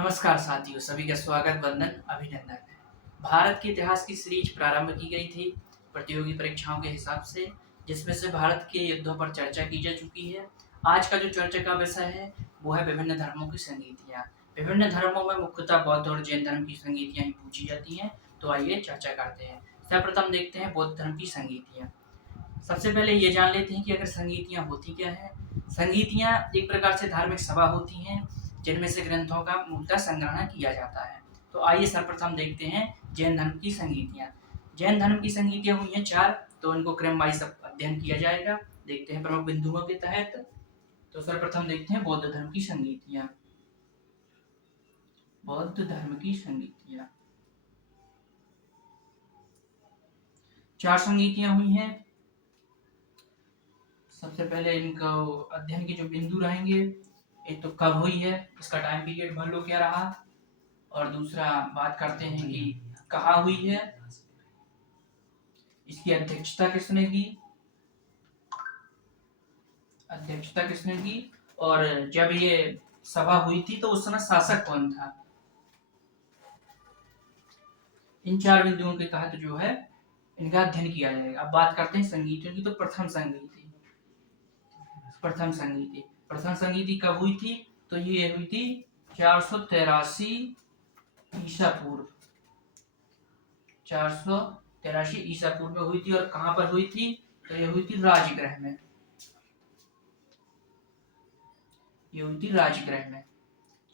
नमस्कार साथियों, सभी का स्वागत, वंदन, अभिनंदन। भारत के इतिहास की सीरीज प्रारंभ की गई थी प्रतियोगी परीक्षाओं के हिसाब से, जिसमें से भारत के युद्धों पर चर्चा की जा चुकी है। आज का जो चर्चा का विषय है वो है विभिन्न धर्मों की संगीतियाँ। विभिन्न धर्मों में मुख्यतः बौद्ध और जैन धर्म की संगीतियाँ ही पूछी जाती हैं। तो आइए चर्चा करते हैं। सर्वप्रथम देखते हैं बौद्ध धर्म की संगीतियाँ। सबसे पहले ये जान लेते हैं कि अगर संगीतियाँ होती क्या है। संगीतियाँ एक प्रकार से धार्मिक सभा होती हैं जिनमें से ग्रंथों का मूलतः संग्रहण किया जाता है। तो आइए सर्वप्रथम देखते हैं जैन धर्म की संगीतियाँ। जैन धर्म की संगीतियाँ हुई हैं 4, तो इनको क्रम वाइज अध्ययन किया जाएगा। देखते हैं प्रमुख बिंदुओं के तहत। तो सर्वप्रथम देखते हैं बौद्ध धर्म की संगीतियाँ। बौद्ध धर्म की संगीतियाँ 4 संगीतियाँ हुई हैं। सबसे पहले इनको अध्ययन के जो बिंदु रहेंगे, एक तो कब हुई है, इसका टाइम पीरियड भर लो क्या रहा, और दूसरा बात करते हैं कि कहाँ हुई है, इसकी अध्यक्षता किसने की, और जब ये सभा हुई थी तो उस समय शासक कौन था। इन 4 बिंदुओं के तहत जो है इनका अध्ययन किया जाएगा। अब बात करते हैं संगीतियों की। तो प्रथम संगीति कब हुई थी, तो ये हुई थी 483 ईसा पूर्व। 483 ईसा पूर्व में हुई थी। और कहां पर हुई थी, तो ये हुई थी राजगृह में।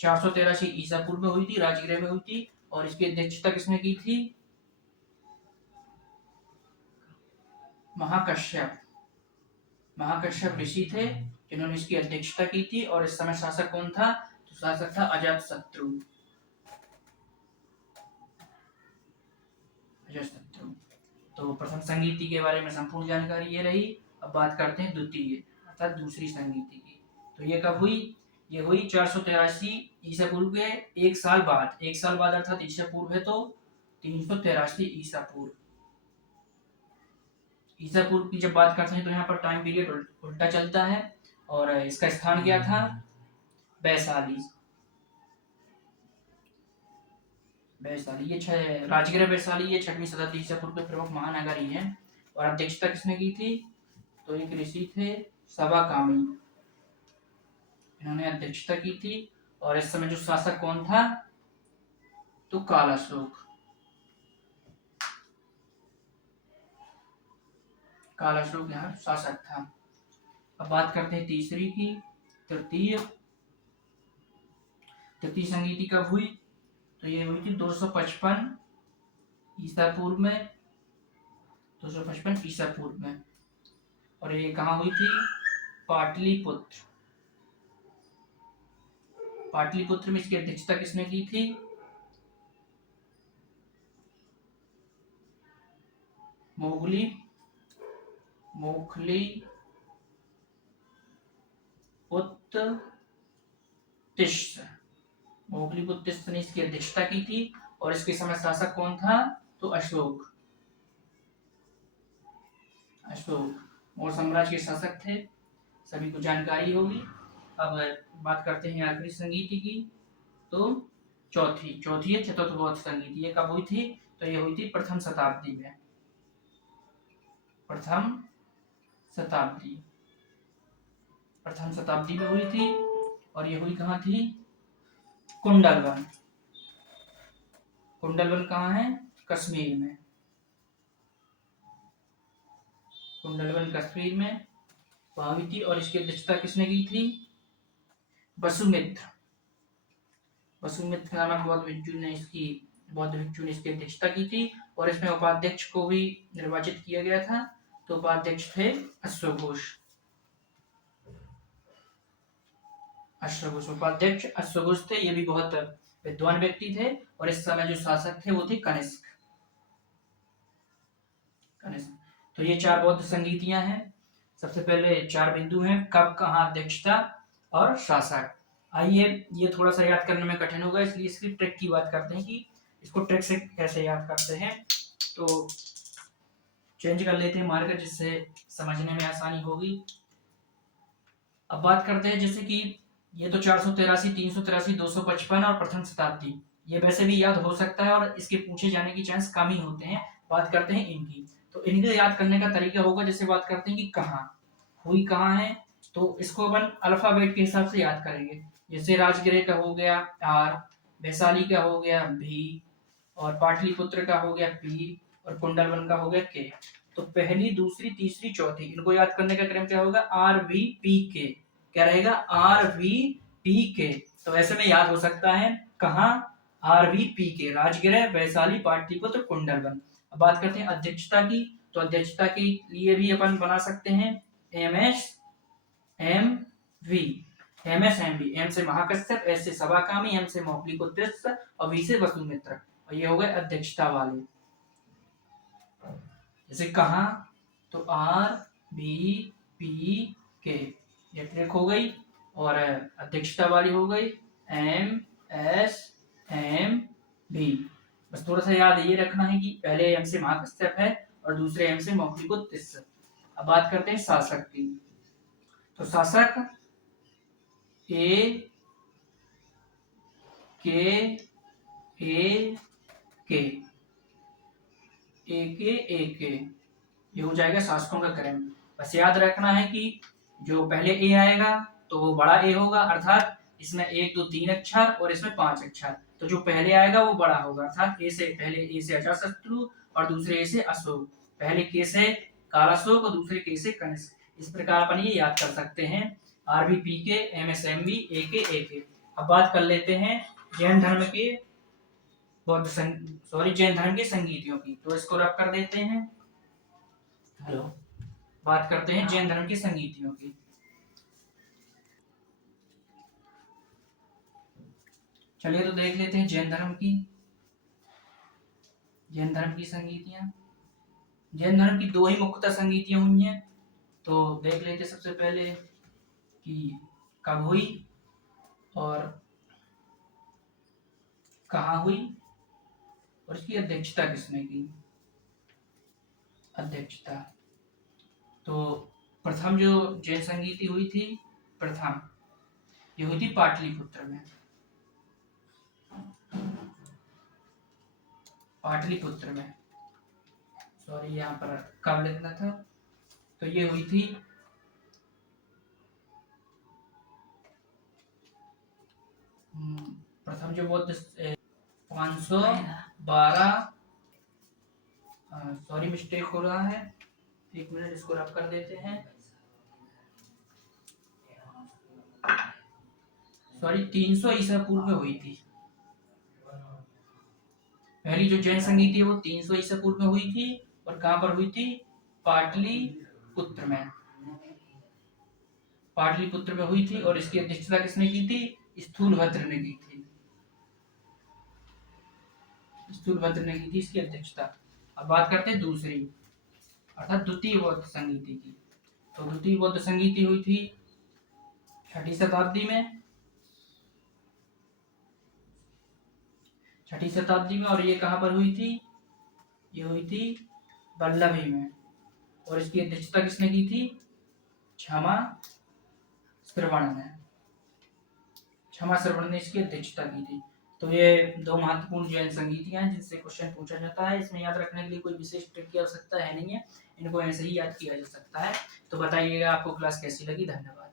483 ईसा पूर्व में हुई थी, राजगृह में हुई थी। और इसकी अध्यक्षता किसने की थी, महाकश्यप ऋषि थे जिन्होंने इसकी अध्यक्षता की थी। और इस समय शासक कौन था, तो शासक था अजातशत्रु। तो प्रथम संगीति के बारे में संपूर्ण जानकारी ये रही। अब बात करते हैं द्वितीय अर्थात दूसरी संगीति की। तो ये कब हुई, ये हुई 483 ईसा पूर्व के एक साल बाद अर्थात ईसा पूर्व है तो 383 ईसा पूर्व। ईसा पूर्व की जब बात करते हैं तो यहाँ पर टाइम पीरियड उल्टा चलता है। और इसका स्थान क्या था, वैशाली। ये राजगृह वैशाली ये 6वीं शताब्दी ईसा पूर्व के प्रमुख महानगरी है। और अध्यक्षता किसने की थी, तो एक ऋषि थे सवाकामी, इन्होंने अध्यक्षता की थी। और इस समय जो शासक कौन था, तो कालाशोक यहाँ शासक था। अब बात करते हैं तीसरी की। तृतीय संगीति कब हुई, तो ये हुई थी 255 ईसा पूर्व में। 255 ईसा पूर्व में। और ये कहाँ हुई थी, पाटलिपुत्र में। इसकी अध्यक्षता किसने की थी, मोखली पुत्तिष्ट ने इसकी अध्यक्षता की थी। और इसके समय शासक कौन था, तो अशोक और साम्राज्य के शासक थे, सभी को जानकारी होगी। अब बात करते हैं आखिरी संगीति की। तो चौथी है चतुर्थ बौद्ध संगीति। ये कब हुई थी, तो ये हुई थी प्रथम शताब्दी में। प्रथम शताब्दी में हुई थी। और ये हुई कहाँ थी, कुंडलवन कहाँ है, कश्मीर में। कुंडलवन कश्मीर में वहां हुई थी। और इसकी अध्यक्षता किसने की थी, वसुमित्र नामक बौद्ध भिक्षु ने इसकी अध्यक्षता की थी। और इसमें उपाध्यक्ष को भी निर्वाचित किया गया था। तो उपाध्यक्ष थे अश्वघोष थे। ये भी बहुत विद्वान व्यक्ति थे। और इस समय जो शासक थे वो थे कनिष्क। तो ये 4 बौद्ध संगीतियां हैं। सबसे पहले 4 बिंदु हैं, कब, कहाँ, अध्यक्षता और शासक। आइए, ये थोड़ा सा याद करने में कठिन होगा, इसलिए इसकी ट्रिक की बात करते हैं कि इसको ट्रिक से कैसे याद करते हैं। तो चेंज कर लेते हैं मार्कर, जिससे समझने में आसानी होगी। अब बात करते हैं जैसे कि ये तो 483, 383, 255 और प्रथम शताब्दी, ये वैसे भी याद हो सकता है और इसके पूछे जाने की चांस कम ही होते हैं। बात करते हैं इनकी, तो इनके याद करने का तरीका होगा, जैसे बात करते हैं कि कहाँ हुई, कहाँ है, तो इसको अपन अल्फाबेट के हिसाब से याद करेंगे। जैसे राजगृह का हो गया आर, वैशाली का हो गया भी, और पाटलिपुत्र का हो गया पी, और कुंडलवन का हो गया के। तो पहली, दूसरी, तीसरी, चौथी, इनको याद करने का क्रम क्या होगा, आर वी पी के। क्या रहेगा, आर वी पी के। तो ऐसे में याद हो सकता है कहाँ, आर वी पी के, राजगृह, वैशाली, पाटलिपुत्र, कुंडलवन। अब बात करते हैं अध्यक्षता की, तो अध्यक्षता के लिए भी अपन बना सकते हैं M S M V, M S M V, M से महाकश्यप, एस से सभाकामी, एम से मौखलिकोत्कृष्ट और वी से वसुमित्र, और ये हो गए अध्यक्षता वाले। जैसे कहा, तो आर बी पी के, ये ट्रिक हो गई, और अध्यक्षता वाली हो गई एम एस एम बी। बस थोड़ा सा याद ये रखना है कि पहले एम से महाकश्यप है और दूसरे एम से मौखलिकोत्कृष्ट। अब बात करते हैं शासक की, तो शासक ए के ए के ए के ये हो जाएगा शासकों का क्रम। बस याद रखना है कि जो पहले ए आएगा तो वो बड़ा ए होगा, अर्थात इसमें 1 2 3 अक्षर और इसमें 5 अक्षर, तो जो पहले आएगा वो बड़ा होगा, अर्थात ए से, पहले ए से अजातशत्रु और दूसरे ए से अशोक, पहले के से कालाशोक और दूसरे के से कनिष्क। इस प्रकार अपन ये याद कर सकते हैं, आर बी पी के, एम एस एम वी, ए के। अब बात कर लेते हैं जैन धर्म के जैन धर्म के संगीतियों की, तो इसको रब कर देते हैं। हेलो, बात करते हैं जैन धर्म के संगीतियों की। चलिए तो देख लेते हैं जैन धर्म की, जैन धर्म की संगीतियां। जैन धर्म की 2 ही मुख्यतः संगीतियां हुई हैं, तो देख लेते हैं सबसे पहले कि कब हुई और कहाँ हुई और इसकी अध्यक्षता किसने की। अध्यक्षता, तो प्रथम जो जैन संगीति हुई थी, प्रथम ये हुई थी पाटलिपुत्र में, पाटलिपुत्र में, सॉरी यहाँ पर कब लिखना था, तो ये हुई थी प्रथम जो बौद्ध 512, सॉरी मिस्टेक हो रहा है, 1 मिनट, इसको रब कर देते हैं, सॉरी 300 ईसा पूर्व में हुई थी। पहली जो जैन संगीति है वो 300 ईसा पूर्व में हुई थी, और कहां पर हुई थी, पाटलिपुत्र में, पाटलिपुत्र में हुई थी, और इसकी अध्यक्षता किसने की थी, स्थूलभद्र ने की थी, स्थूलभद्र ने की थी इसकी अध्यक्षता। अब बात करते हैं दूसरी, अर्थात द्वितीय बौद्ध संगीति की, तो द्वितीय बौद्ध संगीति हुई थी 6ठी शताब्दी में, 6ठी शताब्दी में, और ये कहां पर हुई थी, ये हुई थी वल्लभी में, और इसकी अध्यक्षता किसने की थी, क्षमा श्रवण ने, क्षमा श्रवण ने इसकी अध्यक्षता की थी। तो ये 2 महत्वपूर्ण जैन संगीतियां हैं जिनसे क्वेश्चन पूछा जाता है। इसमें याद रखने के लिए कोई विशेष ट्रिक की आवश्यकता है नहीं है, इनको ऐसे ही याद किया जा सकता है। तो बताइएगा आपको क्लास कैसी लगी। धन्यवाद।